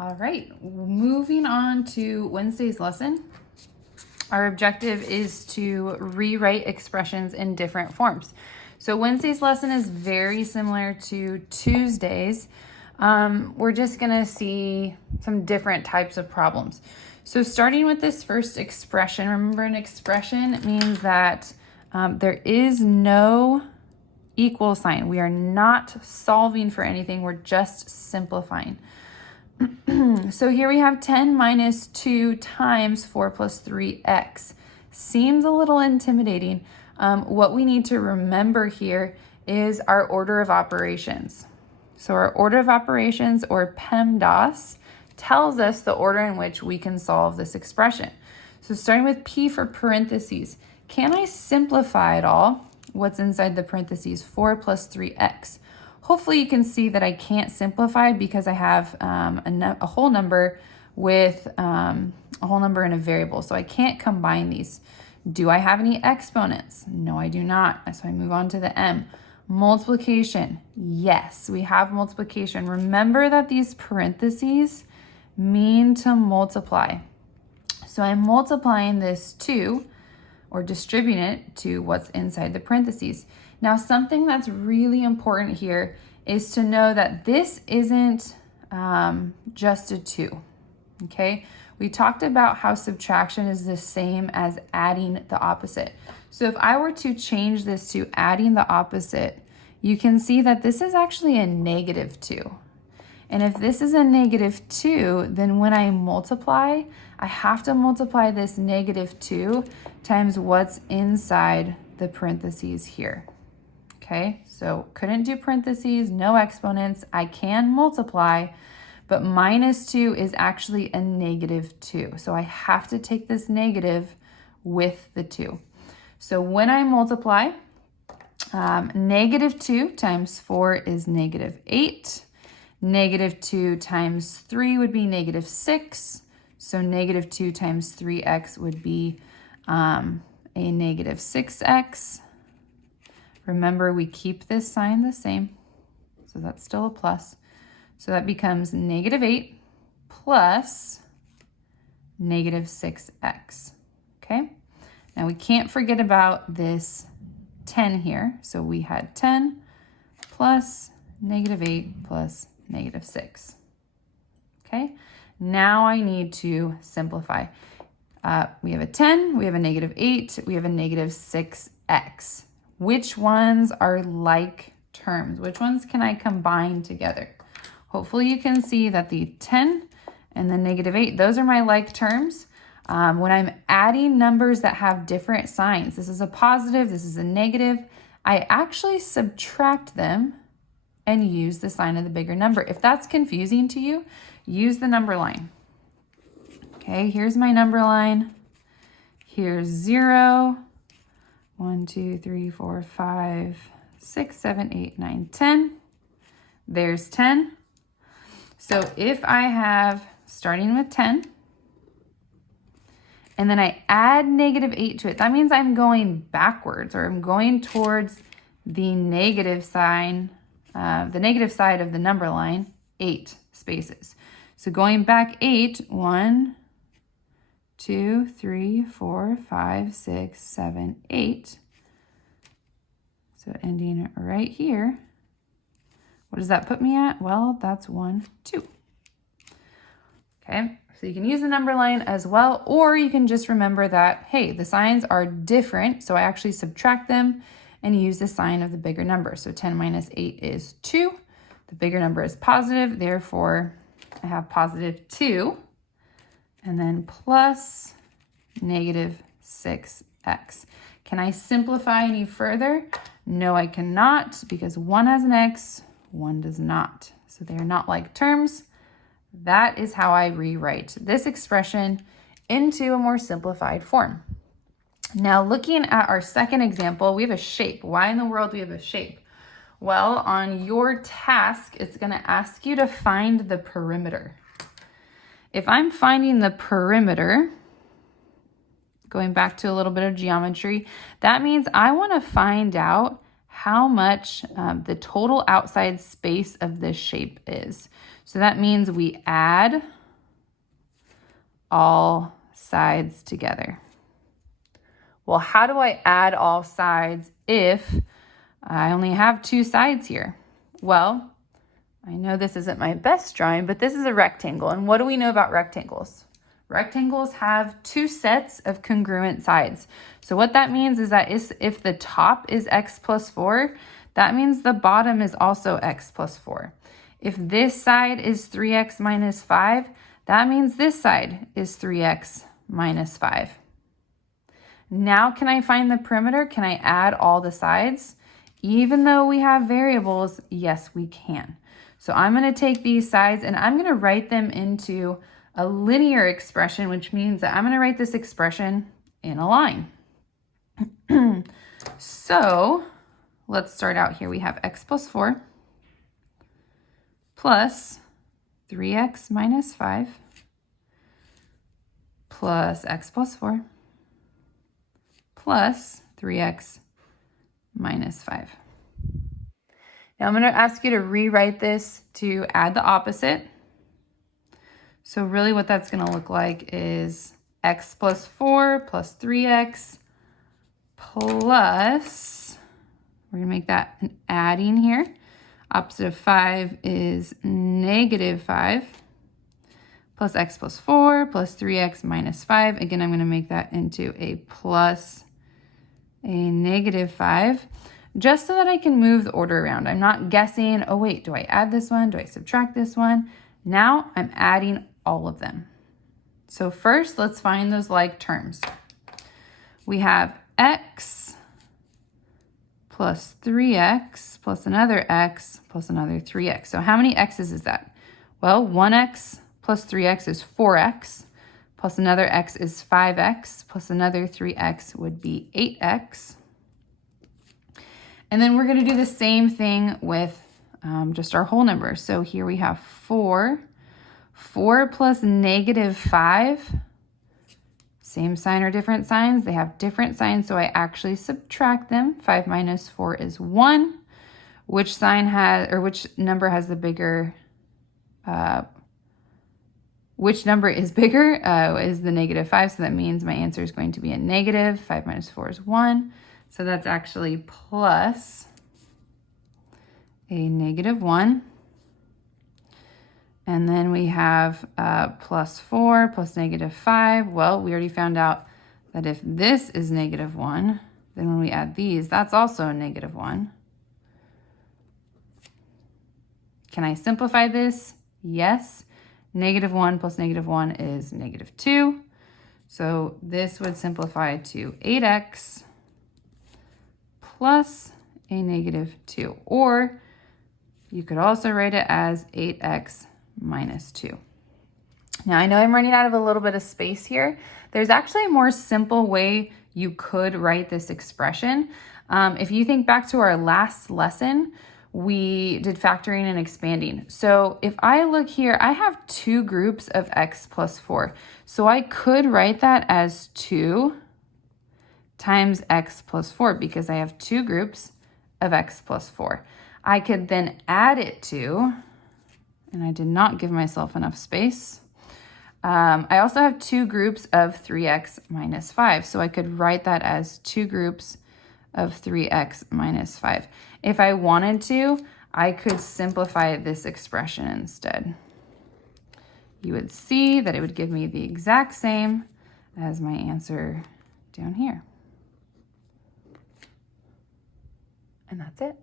All right, moving on to Wednesday's lesson. Our objective is to rewrite expressions in different forms. So Wednesday's lesson is very similar to Tuesday's. We're just gonna see some different types of problems. So starting with this first expression, remember an expression means that there is no equal sign. We are not solving for anything, we're just simplifying. So here we have 10 minus 2 times 4 plus 3x. Seems a little intimidating. What we need to remember here is our order of operations. So our order of operations, or PEMDAS, tells us the order in which we can solve this expression. So starting with P for parentheses, can I simplify it all? What's inside the parentheses? 4 plus 3x. Hopefully you can see that I can't simplify because I have a whole number with a whole number in a variable. So I can't combine these. Do I have any exponents? No, I do not. So I move on to the M. Multiplication. Yes, we have multiplication. Remember that these parentheses mean to multiply. So I'm multiplying this 2, or distributing it to what's inside the parentheses. Now, something that's really important here is to know that this isn't just a 2, okay? We talked about how subtraction is the same as adding the opposite. So if I were to change this to adding the opposite, you can see that this is actually a negative 2. And if this is a negative 2, then when I multiply, I have to multiply this negative 2 times what's inside the parentheses here. Okay, so couldn't do parentheses, no exponents. I can multiply, but minus 2 is actually a negative 2. So I have to take this negative with the 2. So when I multiply, negative 2 times 4 is negative 8. Negative 2 times 3 would be negative 6. So negative 2 times 3x would be a negative 6x. Remember, we keep this sign the same, so that's still a plus. So that becomes negative 8 plus negative 6x, okay? Now we can't forget about this 10 here. So we had 10 plus negative 8 plus negative 6, okay? Now I need to simplify. We have a 10, we have a negative 8, we have a negative 6x. Which ones are like terms? Which ones can I combine together? Hopefully you can see that the 10 and the negative 8, those are my like terms. When I'm adding numbers that have different signs, this is a positive, this is a negative, I actually subtract them and use the sign of the bigger number. If that's confusing to you, use the number line. Okay, here's my number line. Here's 0. 1, 2, 3, 4, 5, 6, 7, 8, 9, 10. There's 10. So if I have, starting with 10, and then I add negative 8 to it, that means I'm going backwards, or I'm going towards the negative sign, the negative side of the number line, 8 spaces. So going back 8, 1, 2, 3, 4, 5, 6, 7, 8. So ending right here. What does that put me at? Well, that's 1, 2. Okay, so you can use the number line as well, or you can just remember that, hey, the signs are different, so I actually subtract them and use the sign of the bigger number. So 10 minus 8 is 2. The bigger number is positive, therefore I have positive 2. And then plus negative 6x. Can I simplify any further? No, I cannot, because 1 has an x, 1 does not. So they are not like terms. That is how I rewrite this expression into a more simplified form. Now, looking at our second example, we have a shape. Why in the world do we have a shape? Well, on your task, it's going to ask you to find the perimeter. If I'm finding the perimeter, going back to a little bit of geometry, that means I want to find out how much the total outside space of this shape is. So that means we add all sides together. Well, how do I add all sides if I only have two sides here? Well, I know this isn't my best drawing, but this is a rectangle. And what do we know about rectangles? Rectangles have two sets of congruent sides. So what that means is that if the top is x plus 4, that means the bottom is also x plus 4. If this side is 3x minus 5, that means this side is 3x minus 5. Now can I find the perimeter? Can I add all the sides? Even though we have variables, yes, we can. So I'm going to take these sides and I'm going to write them into a linear expression, which means that I'm going to write this expression in a line. So let's start out here. We have x plus 4 plus 3x minus 5 plus x plus 4 plus 3x minus 5. Now I'm going to ask you to rewrite this to add the opposite. So really what that's going to look like is x plus 4 plus 3x plus, we're going to make that an adding here. Opposite of 5 is negative 5 plus x plus 4 plus 3x minus 5. Again, I'm going to make that into a plus a negative 5, just so that I can move the order around. I'm not guessing, oh wait, do I add this one? Do I subtract this one? Now I'm adding all of them. So first, let's find those like terms. We have x plus 3x plus another x plus another 3x. So how many x's is that? Well, 1x plus 3x is 4x, plus another x is 5x, plus another 3x would be 8x. And then we're going to do the same thing with just our whole numbers. So here we have 4. 4 plus negative 5, same sign or different signs. They have different signs, so I actually subtract them. 5 minus 4 is 1. Which sign has, or which number has the bigger, which number is bigger is the negative 5, so that means my answer is going to be a negative. 5 minus 4 is 1, so that's actually plus a negative 1. And then we have plus 4 plus negative 5. Well, we already found out that if this is negative 1, then when we add these, that's also a negative 1. Can I simplify this? Yes. Negative 1 plus negative 1 is negative 2. So this would simplify to 8x plus a negative 2. Or you could also write it as 8x minus 2. Now I know I'm running out of a little bit of space here. There's actually a more simple way you could write this expression. If you think back to our last lesson, we did factoring and expanding. So if I look here, I have two groups of x plus 4. So I could write that as 2 times x plus 4 because I have two groups of x plus 4. I could then add it to, and I did not give myself enough space. I also have two groups of 3x minus 5. So I could write that as two groups of 3x minus 5. If I wanted to, I could simplify this expression instead. You would see that it would give me the exact same as my answer down here. And that's it.